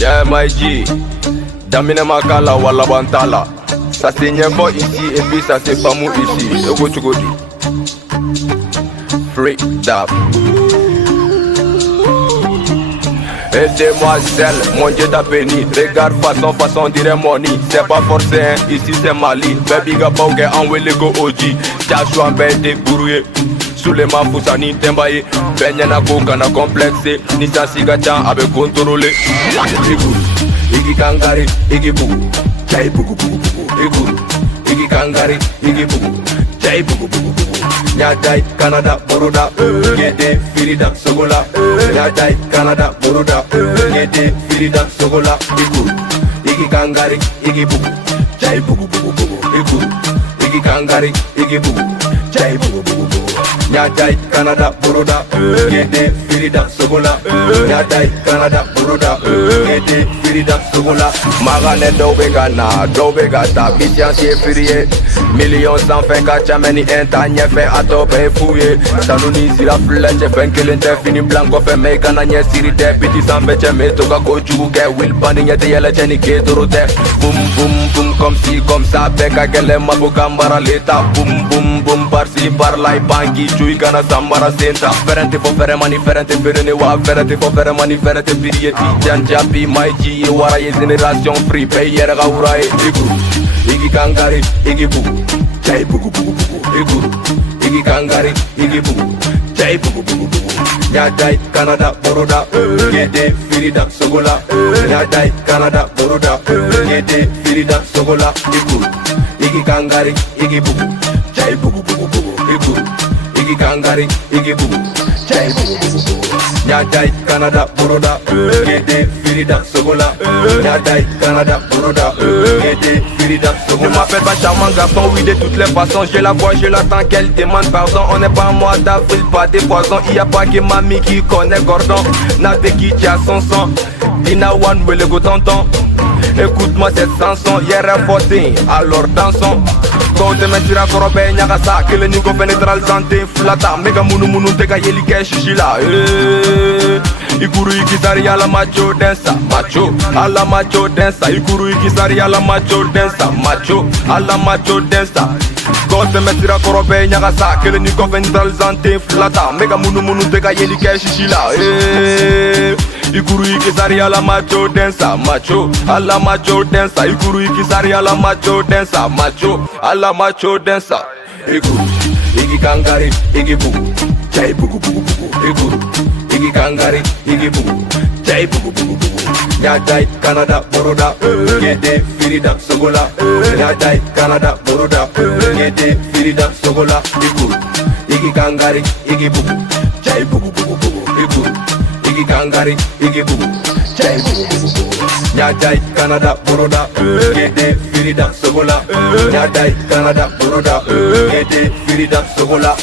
Yeah, my G. Damine Makala wala bantala. Ça c'est Niembo ici et puis ça c'est Famou ici. Ego Chugodi. Freak dab. Et demoiselle, mon Dieu t'a béni. Regarde façon dirait money. C'est pas forcé hein, ici c'est Mali. Baby gabauge enwele go oji. Joshua mbede bourouye. Soulema Foussani Tembaye. Benyana koka na complexe. Nisa Sigatan abe contrôlé. Igi kangari, igi bugu. Jai bugu bugu bugu. Iguru. Igi kangari, igi bugu. Jai bugu bugu bugu. Nyadai, Canada, Boroda. Gede, Firida, Sogola. Nyadai, Canada, Boroda. Gede, Firida, Sogola. Iguru. Igi kangari, igi bugu. Jai bugu bugu bugu. Iguru. Igi kangari, igi bugu. Jai bugu bugu bugu. Nyadai, Canada, Boroda. Gede, Firida, Sogola. Nyadai, Canada, Boroda. Gede, Firida, Sogola. Marane Dobegana, Dobegata, Bitiantier Furie. Millions sans fin, Kachameni, Intanya, fait Adobe fouillé. Sanouni, si la flèche, fait que l'interfini blanco, fait Mekana, Sirite, Petit sans bêche, mais Toga Kochuke, Will Banding, Yatayala, Jenike, Dorote. Boum, boum, boum, comme si, comme ça, Beka, Kelem, Mabukambara, l'État. Boum, boum, boum, par-ci, par-là, Banki, Chui, Gana, Sambara, Senta. Ferente, faut faire mani, ferente, ferene, wa, ferente, faut faire mani, ferente, pirieti, Janjabi, Maiji, Waraye, génération free, payer, Raurae, Iguru. Igi kangari, igi bugu. Jai bugu bugu bugu. Iguru. Igi kangari, igi bugu. Jai bugu bugu bugu. Nyadai, Canada, Boroda. Gede, Firida, Sogola. Nyadai, Canada, Boroda. Gede, Firida, Sogola. Iguru. Igi kangari, igi bugu. Jai bugu bugu bugu. Iguru. Igi kangari, igi bugu. Jai bugu bugu bugu. Nyadai, Canada, Boroda. Gede, Firida, Sogola. Nyadai, Canada, Boroda. Gede, Firida, Sogola. Ne m'appelle pas charmant garçon, oui de toutes les façons. Je la vois, je l'attends, qu'elle demande pardon. On n'est pas en mois d'avril, pas des poisons. Il y a pas que mamie qui connaît Gordon. Nade qui tient son sang. Dina one, me le go tonton. Écoute-moi cette chanson, hier à 14, alors dansons. Quand te mets sur un corps, ben y'a ça. Que le nico pénétral santé, flata. Mega munu munu te yeli ke shishila. Ikuru ikisari ala macho densa. Macho, ala macho densa. Ikuru ikisari ala macho densa. Macho, ala macho densa. Quand te mets sur un corps, ben y'a ça. Que le nico pénétral santé, flata. Mega munu munu te yeli ke shishila. Ikuru ikisari ala macho densa. Macho, ala macho densa. Ikuru ikisari ala macho densa. Macho, ala macho densa. Iguru, igi kangari, igi bugu. Jai bugu bugu bugu. Iguru, igi kangari, igi bugu. Jai bugu bugu bugu. Nyadai, Canada, Boroda. Gede, Firida, Sogola. Nyadai, Canada, Boroda. Gede, Firida, Sogola. Iguru, igi kangari, igi bugu. Jai bugu bugu bugu. Iguru, igi kangari, igi bugu. Jai bugu bugu bugu. Nyadai, Canada, Boroda. Gede, Firida, Sogola. Nyadai, Canada, Boroda. Gede, Firida, Sogola.